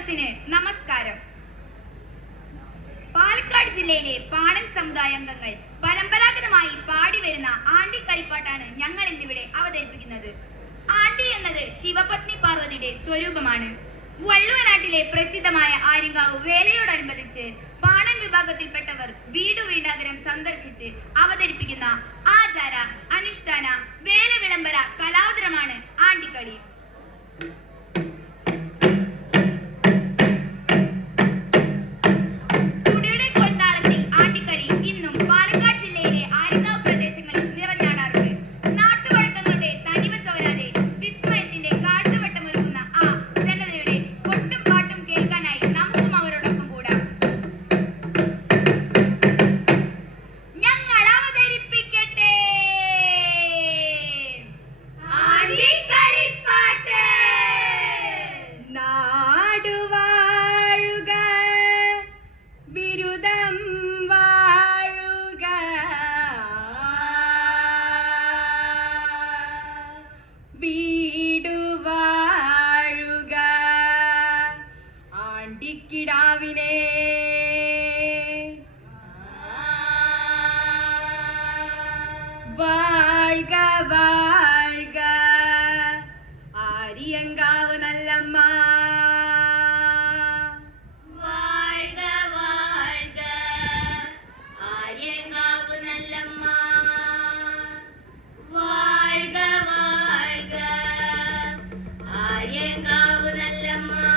സദസ്സിന് നമസ്കാരം. പാലക്കാട് ജില്ലയിലെ പാണൻ സമുദായ അംഗങ്ങൾ പരമ്പരാഗതമായി പാടി വരുന്ന ആണ്ടി കളിപ്പാട്ടാണ് ഞങ്ങൾ ഇന്നിവിടെ അവതരിപ്പിക്കുന്നത്. ആണ്ടി എന്നത് ശിവപത്നി പാർവതിയുടെ സ്വരൂപമാണ്. വള്ളുവനാട്ടിലെ പ്രസിദ്ധമായ ആര്യങ്കാവ് വേലയോടനുബന്ധിച്ച് പാണൻ വിഭാഗത്തിൽപ്പെട്ടവർ വീടു വീണ്ടാതരം സന്ദർശിച്ച് അവതരിപ്പിക്കുന്ന ആചാര അനുഷ്ഠാന വേല വിളംബര കലാവതരമാണ് ആണ്ടിക്കളി. പുലികളിപ്പാട്ട്. നാടുവാഴുക ബിരുദം വാഴുക. വീ Mama.